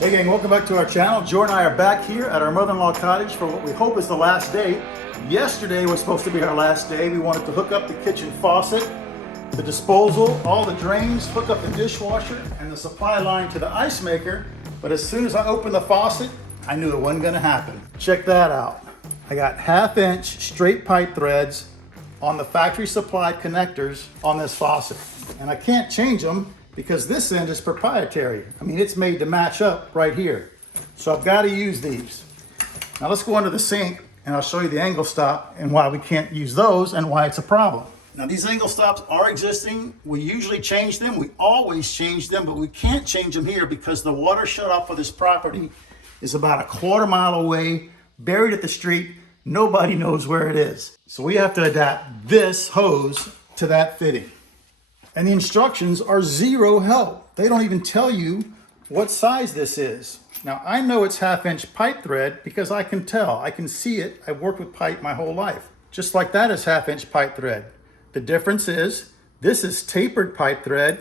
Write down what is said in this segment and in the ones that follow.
Hey gang, welcome back to our channel. Joe and I are back here at our mother-in-law cottage for what we hope is the last day. Yesterday was supposed to be our last day. We wanted to hook up the kitchen faucet, the disposal, all the drains, hook up the dishwasher and the supply line to the ice maker. But as soon as I opened the faucet, I knew it wasn't gonna happen. Check that out. I got 1/2 inch straight pipe threads on the factory supplied connectors on this faucet. And I can't change them because this end is proprietary. I mean, it's made to match up right here. So I've got to use these. Now let's go under the sink and I'll show you the angle stop and why we can't use those and why it's a problem. Now these angle stops are existing. We usually change them. We always change them, but we can't change them here because the water shutoff for this property is about 1/4 mile away, buried at the street. Nobody knows where it is. So we have to adapt this hose to that fitting. And the instructions are zero help. They don't even tell you what size this is. Now I know it's 1/2 inch pipe thread because I can tell, I can see it. I've worked with pipe my whole life. Just like that is 1/2 inch pipe thread. The difference is this is tapered pipe thread,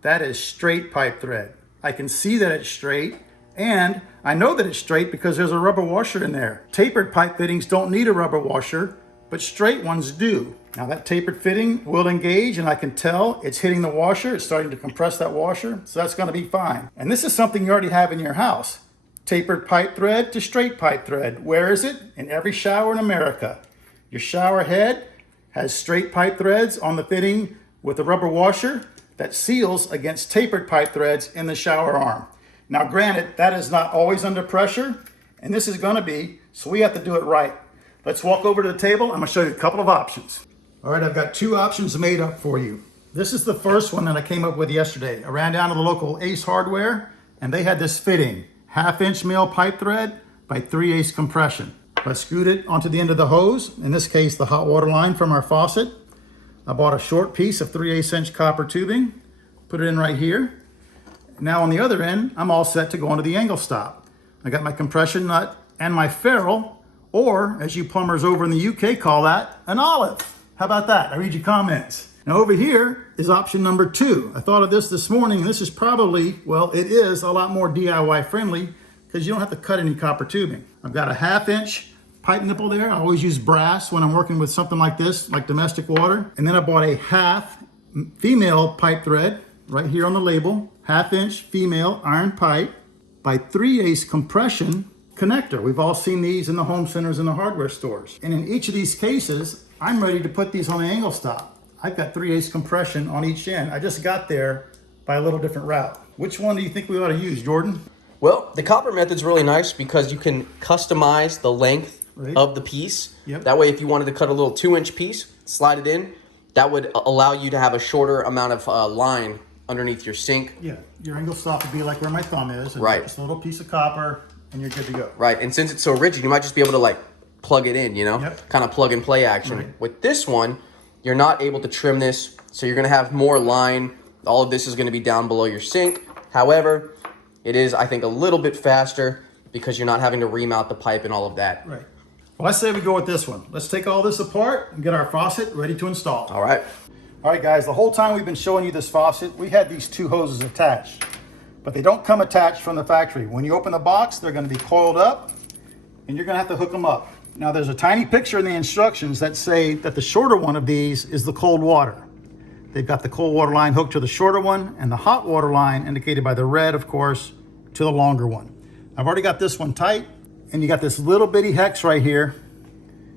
that is straight pipe thread. I can see that it's straight and I know that it's straight because there's a rubber washer in there. Tapered pipe fittings don't need a rubber washer, but straight ones do. Now that tapered fitting will engage and I can tell it's hitting the washer. It's starting to compress that washer, so that's gonna be fine. And this is something you already have in your house. Tapered pipe thread to straight pipe thread. Where is it? In every shower in America. Your shower head has straight pipe threads on the fitting with a rubber washer that seals against tapered pipe threads in the shower arm. Now granted, that is not always under pressure, and this is gonna be, so we have to do it right. Let's walk over to the table. I'm gonna show you a couple of options. All right, I've got 2 options made up for you. This is the first one that I came up with yesterday. I ran down to the local Ace Hardware and they had this fitting, 1/2 inch male pipe thread by 3/8 compression. I screwed it onto the end of the hose, in this case, the hot water line from our faucet. I bought a short piece of 3/8 inch copper tubing, put it in right here. Now on the other end, I'm all set to go onto the angle stop. I got my compression nut and my ferrule, or as you plumbers over in the UK call that, an olive. How about that? I read your comments. Now over here is option number 2. I thought of this morning, and this is probably, well, it is a lot more DIY friendly because you don't have to cut any copper tubing. I've got a 1/2 inch pipe nipple there. I always use brass when I'm working with something like this, like domestic water. And then I bought a 1/2 female pipe thread right here on the label, 1/2 inch female iron pipe by 3/8 compression connector. We've all seen these in the home centers and the hardware stores. And in each of these cases, I'm ready to put these on the angle stop. I've got 3/8 compression on each end. I just got there by a little different route. Which one do you think we ought to use, Jordan? Well, the copper method's really nice because you can customize the length of the piece. Yep. That way, if you wanted to cut a little 2-inch piece, slide it in, that would allow you to have a shorter amount of line underneath your sink. Yeah, your angle stop would be like where my thumb is. And right. Just a little piece of copper and you're good to go. Right, and since it's so rigid, you might just be able to like plug it in, you know? Yep. Kind of plug and play action. Right. With this one, you're not able to trim this, so you're gonna have more line. All of this is gonna be down below your sink. However, it is, I think, a little bit faster because you're not having to remount the pipe and all of that. Right. Well, I say we go with this one. Let's take all this apart and get our faucet ready to install. All right. All right, guys, the whole time we've been showing you this faucet, we had these 2 hoses attached, but they don't come attached from the factory. When you open the box, they're gonna be coiled up and you're gonna have to hook them up. Now, there's a tiny picture in the instructions that say that the shorter one of these is the cold water. They've got the cold water line hooked to the shorter one and the hot water line, indicated by the red, of course, to the longer one. I've already got this one tight, and you got this little bitty hex right here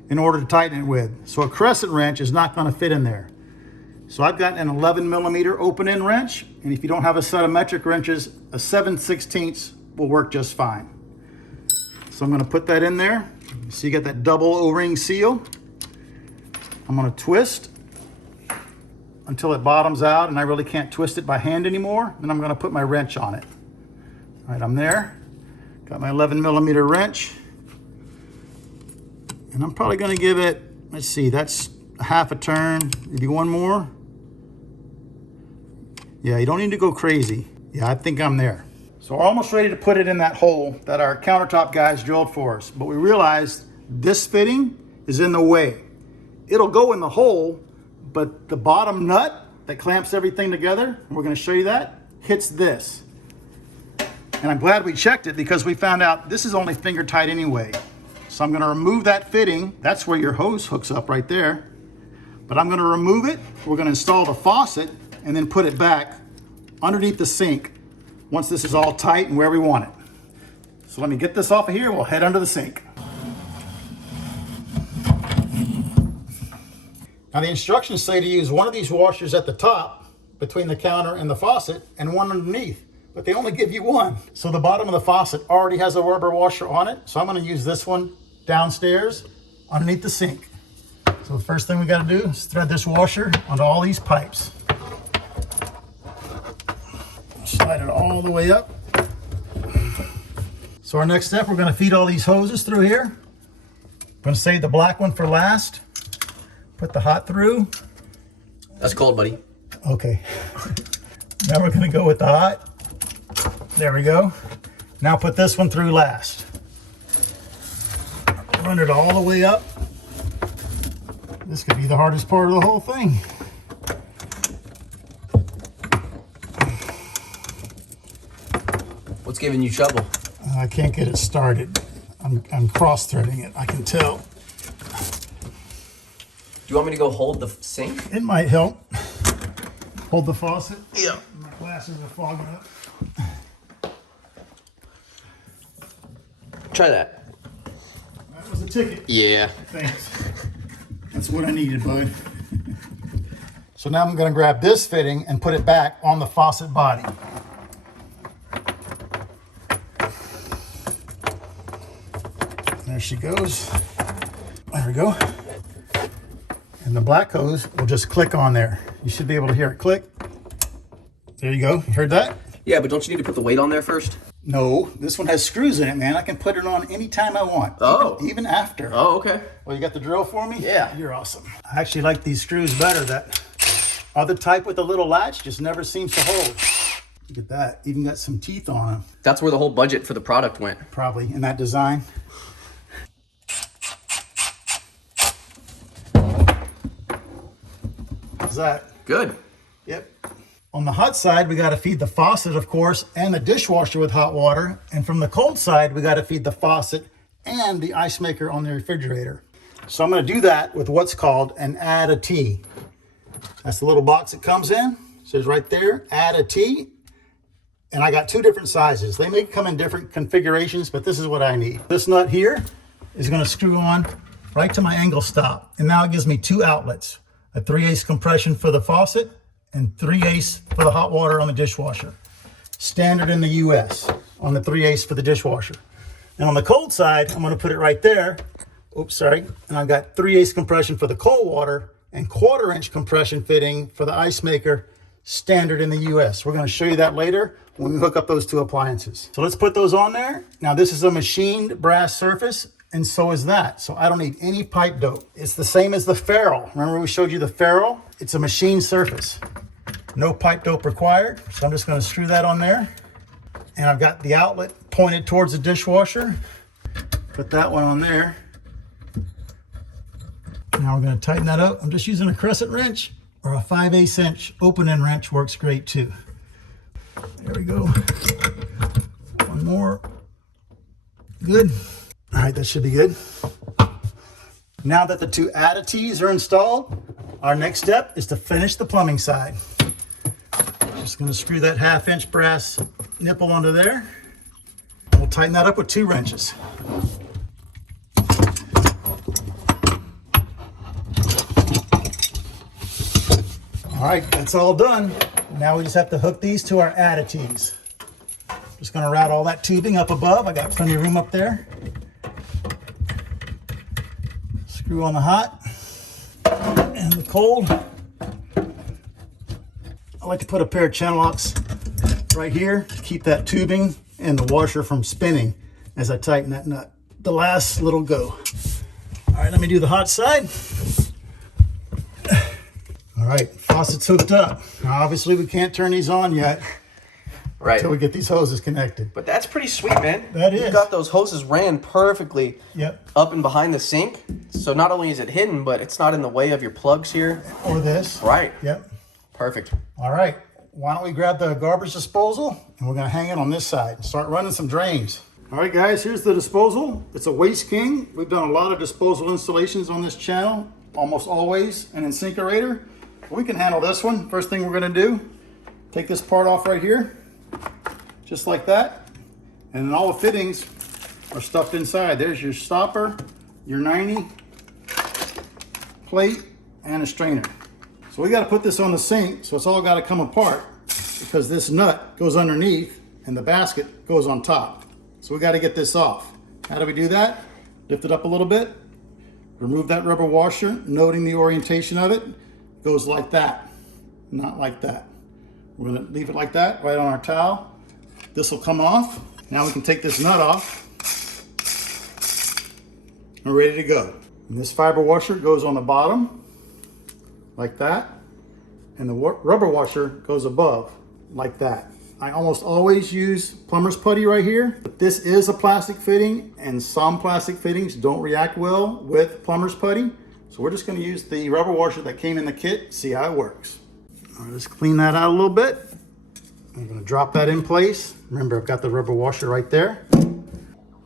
in order to tighten it with. So a crescent wrench is not gonna fit in there. So I've got an 11mm open-end wrench, and if you don't have a set of metric wrenches, a 7/16 will work just fine. So I'm gonna put that in there. So you got that double O-ring seal. I'm gonna twist until it bottoms out and I really can't twist it by hand anymore. Then I'm gonna put my wrench on it. All right, I'm there. Got my 11mm wrench. And I'm probably gonna give it, let's see, that's a 1/2 turn, maybe one more. Yeah, you don't need to go crazy. Yeah, I think I'm there. So we're almost ready to put it in that hole that our countertop guys drilled for us. But we realized this fitting is in the way. It'll go in the hole, but the bottom nut that clamps everything together, and we're gonna show you that, hits this. And I'm glad we checked it because we found out this is only finger tight anyway. So I'm gonna remove that fitting. That's where your hose hooks up right there. But I'm gonna remove it. We're gonna install the faucet and then put it back underneath the sink once this is all tight and where we want it. So let me get this off of here. We'll head under the sink. Now the instructions say to use one of these washers at the top between the counter and the faucet and one underneath, but they only give you one. So the bottom of the faucet already has a rubber washer on it. So I'm gonna use this one downstairs underneath the sink. So the first thing we gotta do is thread this washer onto all these pipes. Slide it all the way up. So our next step, we're gonna feed all these hoses through here. I'm gonna save the black one for last. Put the hot through. That's cold, buddy. Okay. Now we're gonna go with the hot. There we go. Now put this one through last. Run it all the way up. This could be the hardest part of the whole thing. What's giving you trouble? I can't get it started. I'm cross-threading it, I can tell. Do you want me to go hold the sink? It might help. Hold the faucet. Yeah. My glasses are fogging up. Try that. That was a ticket. Yeah. Thanks. That's what I needed, bud. So now I'm gonna grab this fitting and put it back on the faucet body. There she goes. There we go. And the black hose will just click on there. You should be able to hear it click. There you go. You heard that? Yeah, but don't you need to put the weight on there first? No, this one has screws in it, man. I can put it on anytime I want. Oh. Even after. Oh, okay. Well, you got the drill for me? Yeah. You're awesome. I actually like these screws better. That other type with the little latch just never seems to hold. Look at that. Even got some teeth on them. That's where the whole budget for the product went. Probably in that design. How's that? Good. Yep. On the hot side, we got to feed the faucet, of course, and the dishwasher with hot water. And from the cold side, we got to feed the faucet and the ice maker on the refrigerator. So I'm going to do that with what's called an add a tea. That's the little box it comes in. It says right there, add a tea. And I got two different sizes. They may come in different configurations, but this is what I need. This nut here is going to screw on right to my angle stop. And now it gives me two outlets, a 3/8 compression for the faucet and 3/8 for the hot water on the dishwasher. Standard in the US on the 3/8 for the dishwasher. And on the cold side, I'm gonna put it right there. Oops, sorry. And I've got 3/8 compression for the cold water and 1/4-inch compression fitting for the ice maker, standard in the US. We're gonna show you that later when we hook up those two appliances. So let's put those on there. Now this is a machined brass surface, and so is that. So I don't need any pipe dope. It's the same as the ferrule. Remember we showed you the ferrule? It's a machined surface. No pipe dope required. So I'm just gonna screw that on there. And I've got the outlet pointed towards the dishwasher. Put that one on there. Now we're gonna tighten that up. I'm just using a crescent wrench, or a 5/8 inch open-end wrench works great too. There we go. One more. Good. All right, that should be good. Now that the two additives are installed, our next step is to finish the plumbing side. Just gonna screw that 1/2 inch brass nipple onto there. We'll tighten that up with 2 wrenches. All right, that's all done. Now we just have to hook these to our additives. Just gonna route all that tubing up above. I got plenty of room up there. Screw on the hot and the cold. I like to put a pair of channel locks right here to keep that tubing and the washer from spinning as I tighten that nut. The last little go. All right, let me do the hot side. All right, faucet's hooked up. Now, obviously we can't turn these on yet. Right. Until we get these hoses connected. But that's pretty sweet, man. That is. You got those hoses ran perfectly up and behind the sink. So not only is it hidden, but it's not in the way of your plugs here. Or this. Right. Yep. Perfect. All right. why don't we grab the garbage disposal and we're gonna hang it on this side and start running some drains. All right guys, here's the disposal. It's a Waste King. We've done a lot of disposal installations on this channel, almost always an incinerator. We can handle this one. First thing we're gonna do, take this part off right here, just like that. And then all the fittings are stuffed inside. There's your stopper, your 90 plate, and a strainer. So we got to put this on the sink, so it's all got to come apart because this nut goes underneath and the basket goes on top. So we got to get this off. How do we do that? Lift it up a little bit, remove that rubber washer, noting the orientation of it. Goes like that, not like that. We're going to leave it like that, right on our towel. This will come off. Now we can take this nut off. We're ready to go. And this fiber washer goes on the bottom, like that. And the rubber washer goes above, like that. I almost always use plumber's putty right here, but this is a plastic fitting, and some plastic fittings don't react well with plumber's putty. So we're just gonna use the rubber washer that came in the kit, see how it works. All right, let's clean that out a little bit. I'm gonna drop that in place. Remember, I've got the rubber washer right there.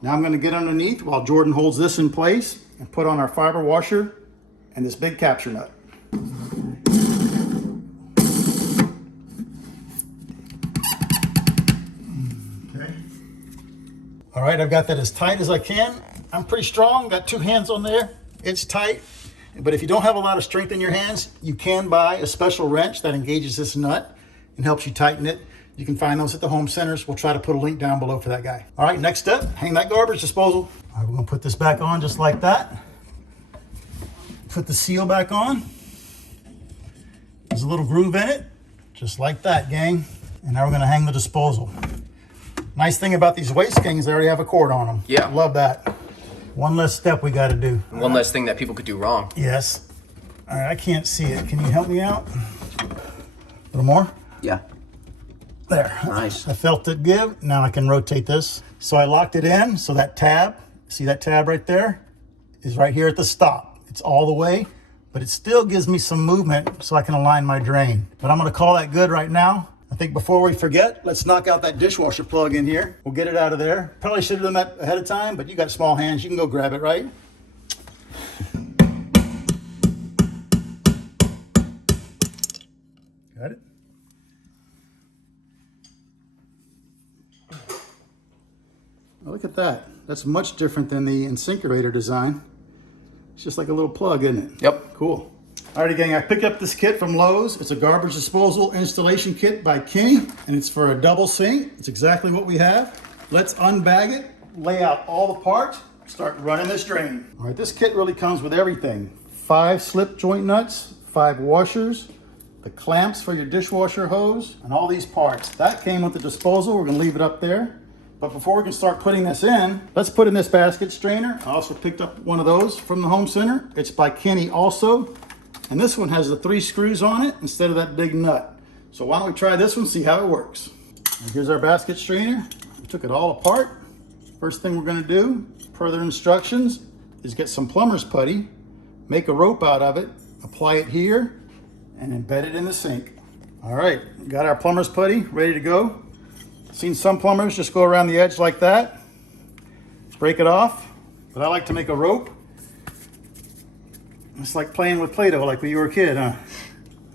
Now I'm gonna get underneath while Jordan holds this in place and put on our fiber washer and this big capture nut. Okay. All right, I've got that as tight as I can. I'm pretty strong, got 2 hands on there. It's tight, but if you don't have a lot of strength in your hands, you can buy a special wrench that engages this nut and helps you tighten it. You can find those at the home centers. We'll try to put a link down below for that guy. All right, next step, hang that garbage disposal. All right, we're gonna put this back on just like that. Put the seal back on. There's a little groove in it, just like that, gang. And now we're gonna hang the disposal. Nice thing about these Waste Kings, they already have a cord on them. Yeah. Love that. One less step we gotta do. One less thing that people could do wrong. Yes. All right, I can't see it. Can you help me out? A little more? Yeah. There. Nice. I felt it give. Now I can rotate this. So I locked it in. So that tab, see that tab right there, is right here at the stop. It's all the way, but it still gives me some movement so I can align my drain. But I'm gonna call that good right now. I think before we forget, let's knock out that dishwasher plug in here. We'll get it out of there. Probably should have done that ahead of time, but you got small hands. You can go grab it, right? Got it? Oh, look at that. That's much different than the incinerator design. It's just like a little plug, isn't it? Yep. Cool. Alrighty, gang, I picked up this kit from Lowe's. It's a garbage disposal installation kit by Kenny, and it's for a double sink. It's exactly what we have. Let's unbag it, lay out all the parts, start running this drain. All right, this kit really comes with everything. 5 slip joint nuts, 5 washers, the clamps for your dishwasher hose, and all these parts. That came with the disposal. We're gonna leave it up there. But before we can start putting this in, let's put in this basket strainer. I also picked up one of those from the home center. It's by Kenny also. And this one has the 3 screws on it instead of that big nut. So why don't we try this one, see how it works. And here's our basket strainer. We took it all apart. First thing we're gonna do, per their instructions, is get some plumber's putty, make a rope out of it, apply it here, and embed it in the sink. All right, got our plumber's putty ready to go. Seen some plumbers just go around the edge like that, break it off, but I like to make a rope. It's like playing with Play-Doh like when you were a kid, huh?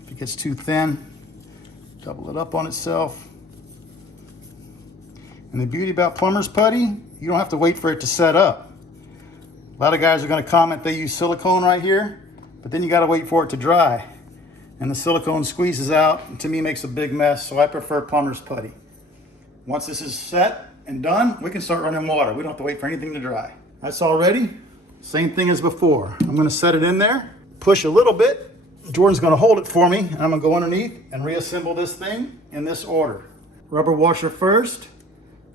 If it gets too thin, double it up on itself. And the beauty about plumber's putty, you don't have to wait for it to set up. A lot of guys are gonna comment they use silicone right here, but then you gotta wait for it to dry. And the silicone squeezes out, and to me makes a big mess, so I prefer plumber's putty. Once this is set and done, we can start running water. We don't have to wait for anything to dry. That's all ready. Same thing as before. I'm gonna set it in there, push a little bit. Jordan's gonna hold it for me, and I'm gonna go underneath and reassemble this thing in this order. Rubber washer first,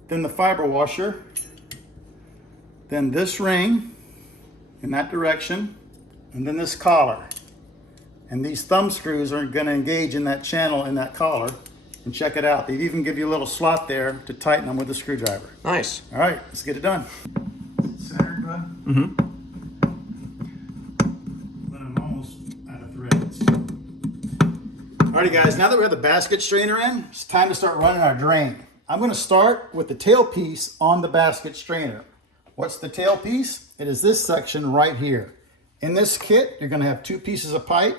then the fiber washer, then this ring in that direction, and then this collar. And these thumb screws are gonna engage in that channel in that collar. And check it out. They even give you a little slot there to tighten them with a screwdriver. Nice. All right, let's get it done. Centered, bud? Mm-hmm. But I'm almost out of threads. Alrighty guys, now that we have the basket strainer in, it's time to start running our drain. I'm going to start with the tailpiece on the basket strainer. What's the tailpiece? It is this section right here. In this kit, you're going to have two pieces of pipe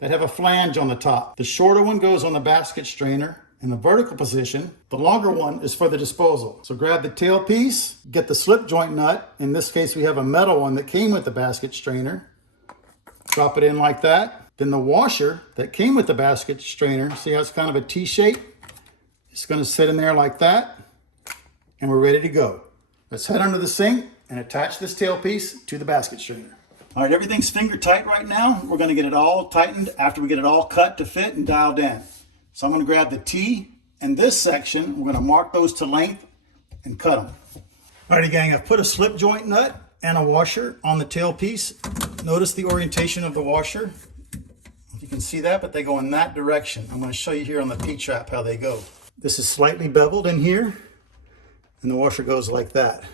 that have a flange on the top. The shorter one goes on the basket strainer in the vertical position. The longer one is for the disposal. So grab the tailpiece, get the slip joint nut. In this case, we have a metal one that came with the basket strainer. Drop it in like that. Then the washer that came with the basket strainer, see how it's kind of a T shape? It's going to sit in there like that, and we're ready to go. Let's head under the sink and attach this tailpiece to the basket strainer. All right, everything's finger tight right now. We're going to get it all tightened after we get it all cut to fit and dialed in. So I'm going to grab the T and this section. We're going to mark those to length and cut them. All right, gang, I've put a slip joint nut and a washer on the tailpiece. Notice the orientation of the washer. You can see that, but they go in that direction. I'm going to show you here on the P-trap how they go. This is slightly beveled in here, and the washer goes like that.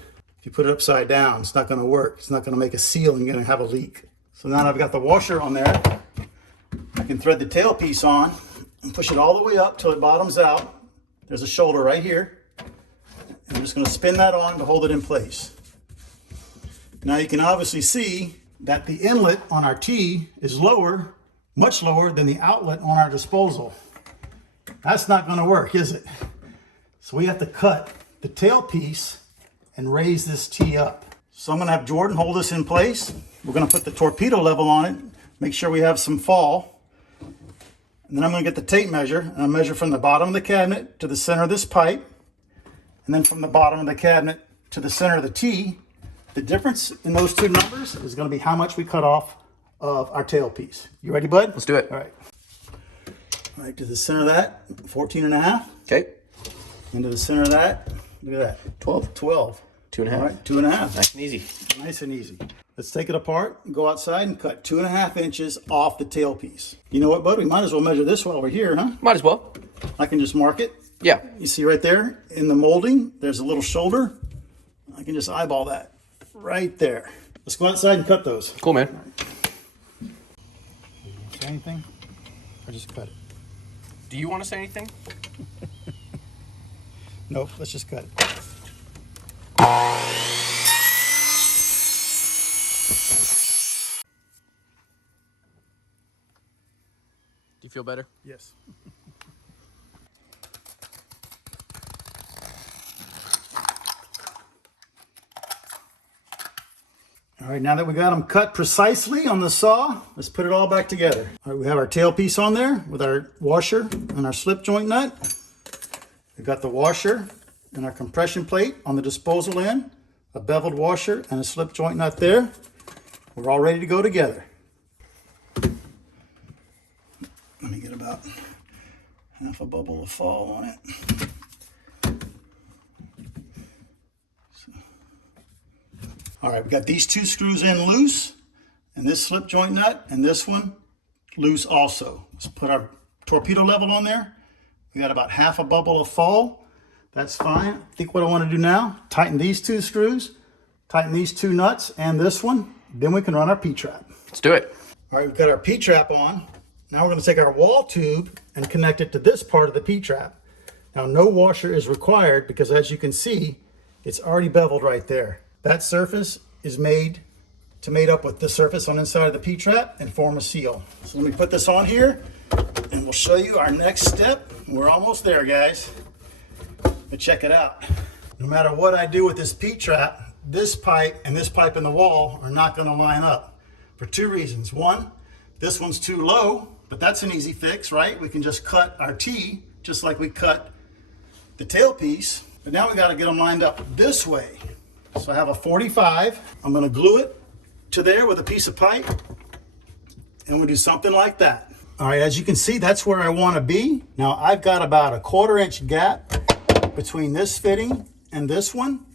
If you put it upside down, it's not going to work. It's not going to make a seal, and you're going to have a leak. So now that I've got the washer on there, I can thread the tailpiece on and push it all the way up till it bottoms out. There's a shoulder right here. I'm just going to spin that on to hold it in place. Now you can obviously see that the inlet on our T is lower, much lower than the outlet on our disposal. That's not going to work, is it? So we have to cut the tailpiece and raise this T up. So I'm going to have Jordan hold this in place. We're going to put the torpedo level on it, make sure we have some fall. And then I'm going to get the tape measure, and I'll measure from the bottom of the cabinet to the center of this pipe, and then from the bottom of the cabinet to the center of the T. The difference in those two numbers is going to be how much we cut off of our tailpiece. You ready, bud? Let's do it. All right. All right, to the center of that, 14 and a half. Okay. Into the center of that, look at that, 12. 12. 2.5. All right, 2.5. Nice and easy. Nice and easy. Let's take it apart and go outside and cut 2.5 inches off the tailpiece. You know what, bud? We might as well measure this while we're here, huh? Might as well. I can just mark it. Yeah. You see right there in the molding, there's a little shoulder. I can just eyeball that right there. Let's go outside and cut those. Cool, man. Say anything? Or just cut it? Do you want to say anything? Nope, let's just cut it. Do you feel better? Yes. All right, now that we got them cut precisely on the saw, let's put it all back together. All right, we have our tailpiece on there with our washer and our slip joint nut. We've got the washer and our compression plate on the disposal end, a beveled washer and a slip joint nut there. We're all ready to go together. Let me get about half a bubble of fall on it. All right, we've got these two screws in loose, and this slip joint nut, and this one loose also. Let's put our torpedo level on there. We got about half a bubble of fall. That's fine. I think what I want to do now, tighten these two screws, tighten these two nuts, and this one. Then we can run our P-trap. Let's do it. All right, we've got our P-trap on. Now we're going to take our wall tube and connect it to this part of the P-trap. Now no washer is required because as you can see, it's already beveled right there. That surface is made up with the surface on the inside of the P-trap and form a seal. So let me put this on here and we'll show you our next step. We're almost there, guys. But check it out. No matter what I do with this P-trap, this pipe and this pipe in the wall are not going to line up for two reasons. One, this one's too low, but that's an easy fix, right? We can just cut our T just like we cut the tailpiece. But now we got to get them lined up this way. So I have a 45. I'm going to glue it to there with a piece of pipe, and we'll do something like that. All right, as you can see, that's where I want to be. Now I've got about a 1/4 inch gap between this fitting and this one.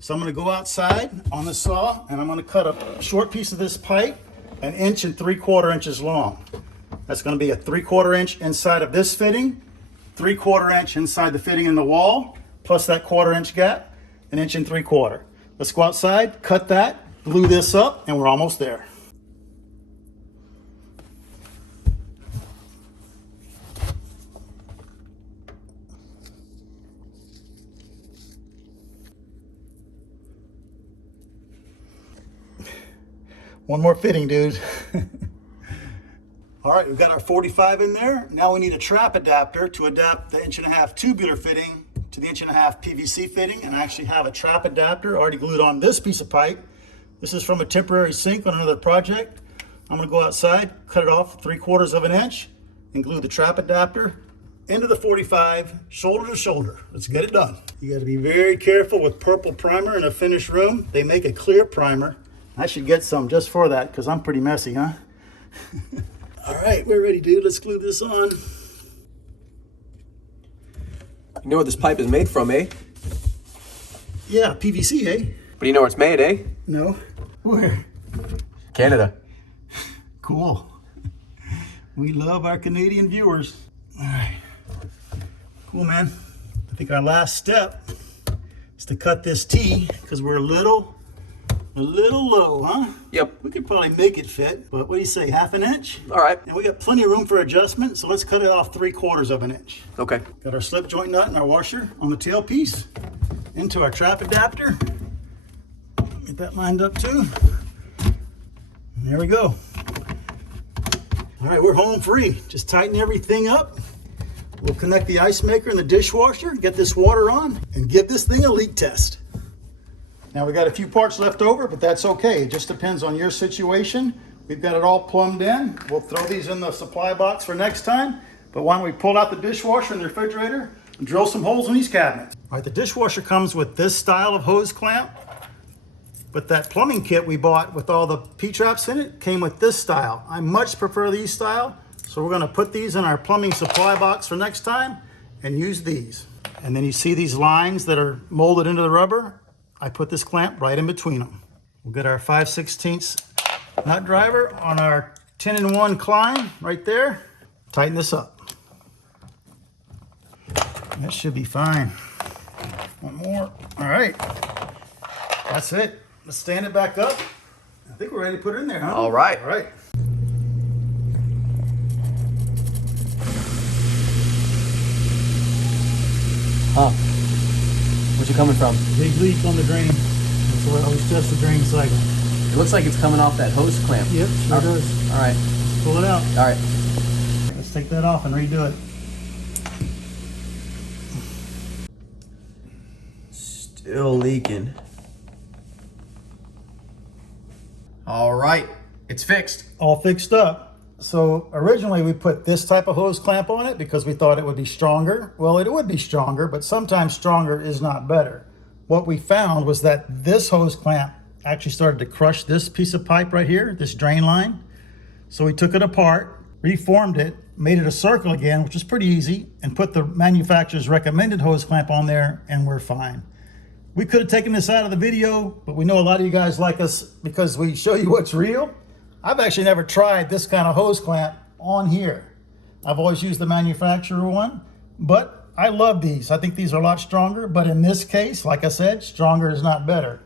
So I'm going to go outside on the saw, and I'm going to cut a short piece of this pipe, 1 3/4 inches long. That's going to be a 3/4 inch inside of this fitting, 3/4 inch inside the fitting in the wall, plus that 1/4 inch gap, 1 3/4 inches. Let's go outside, cut that, glue this up, and we're almost there. One more fitting, dude. All right, we've got our 45 in there. Now we need a trap adapter to adapt the 1.5" tubular fitting to the 1.5" PVC fitting. And I actually have a trap adapter already glued on this piece of pipe. This is from a temporary sink on another project. I'm gonna go outside, cut it off 3/4 inch, and glue the trap adapter into the 45, shoulder to shoulder. Let's get it done. You gotta be very careful with purple primer in a finished room. They make a clear primer. I should get some just for that because I'm pretty messy, huh? All right, we're ready, dude. Let's glue this on. You know what this pipe is made from, eh? Yeah, PVC, eh? But you know where it's made, eh? No. Where? Canada. Cool. We love our Canadian viewers. All right. Cool, man. I think our last step is to cut this T because we're a little low, huh? Yep. We could probably make it fit, but what do you say, 1/2 inch? All right. And we got plenty of room for adjustment, so let's cut it off 3/4 inch. Okay. Got our slip joint nut and our washer on the tail piece into our trap adapter. Get that lined up too. And there we go. All right, we're home free. Just tighten everything up. We'll connect the ice maker and the dishwasher, get this water on, and give this thing a leak test. Now we got a few parts left over, but that's okay. It just depends on your situation. We've got it all plumbed in. We'll throw these in the supply box for next time. But why don't we pull out the dishwasher and the refrigerator and drill some holes in these cabinets. All right, the dishwasher comes with this style of hose clamp, but that plumbing kit we bought with all the P-traps in it came with this style. I much prefer these style, so we're gonna put these in our plumbing supply box for next time and use these. And then you see these lines that are molded into the rubber? I put this clamp right in between them. We'll get our 5/16 nut driver on our 10-in-1 Klein right there. Tighten this up. That should be fine. One more. All right. That's it. Let's stand it back up. I think we're ready to put it in there, huh? All right. All right. Huh. Where's it coming from? Big leak on the drain. That's why I always test the drain cycle. It looks like it's coming off that hose clamp. Yep, sure does. All right. Let's pull it out. All right. Let's take that off and redo it. Still leaking. All right. It's fixed. All fixed up. So originally we put this type of hose clamp on it because we thought it would be stronger. Well, it would be stronger, but sometimes stronger is not better. What we found was that this hose clamp actually started to crush this piece of pipe right here, this drain line. So we took it apart, reformed it, made it a circle again, which is pretty easy, and put the manufacturer's recommended hose clamp on there, and we're fine. We could have taken this out of the video, but we know a lot of you guys like us because we show you what's real. I've actually never tried this kind of hose clamp on here. I've always used the manufacturer one, but I love these. I think these are a lot stronger, but in this case, like I said, stronger is not better.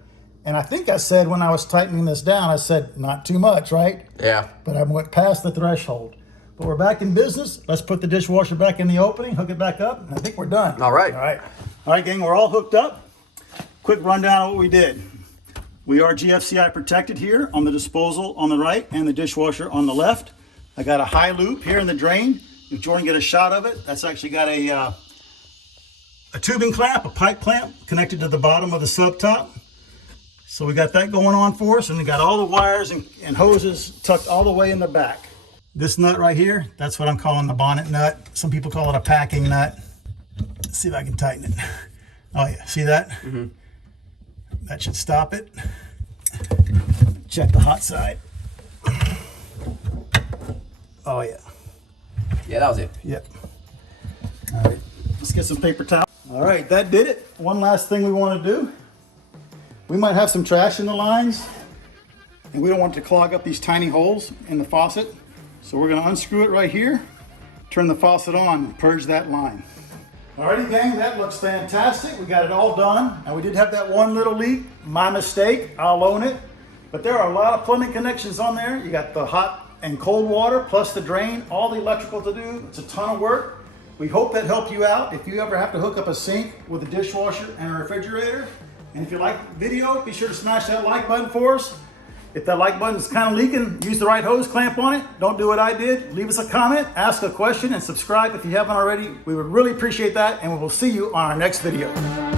And I think I said when I was tightening this down, I said not too much, right? Yeah. But I went past the threshold. But we're back in business. Let's put the dishwasher back in the opening, hook it back up, and I think we're done. All right. All right. All right, gang, we're all hooked up. Quick rundown of what we did. We are GFCI protected here on the disposal on the right and the dishwasher on the left. I got a high loop here in the drain. If Jordan get a shot of it, that's actually got a tubing clamp, a pipe clamp connected to the bottom of the sub top. So we got that going on for us, and we got all the wires and hoses tucked all the way in the back. This nut right here, that's what I'm calling the bonnet nut. Some people call it a packing nut. Let's see if I can tighten it. Oh yeah, see that? Mm-hmm. That should stop it. Check the hot side. Oh yeah. Yeah, that was it. Yep. All right, let's get some paper towel. All right, that did it. One last thing we want to do. We might have some trash in the lines, and we don't want it to clog up these tiny holes in the faucet. So we're gonna unscrew it right here, turn the faucet on, and purge that line. Alrighty, gang, that looks fantastic. We got it all done. And we did have that one little leak. My mistake, I'll own it. But there are a lot of plumbing connections on there. You got the hot and cold water, plus the drain, all the electrical to do. It's a ton of work. We hope that helped you out. If you ever have to hook up a sink with a dishwasher and a refrigerator, and if you like the video, be sure to smash that like button for us. If that like button is kind of leaking, use the right hose clamp on it. Don't do what I did. Leave us a comment, ask a question, and subscribe if you haven't already. We would really appreciate that, and we will see you on our next video.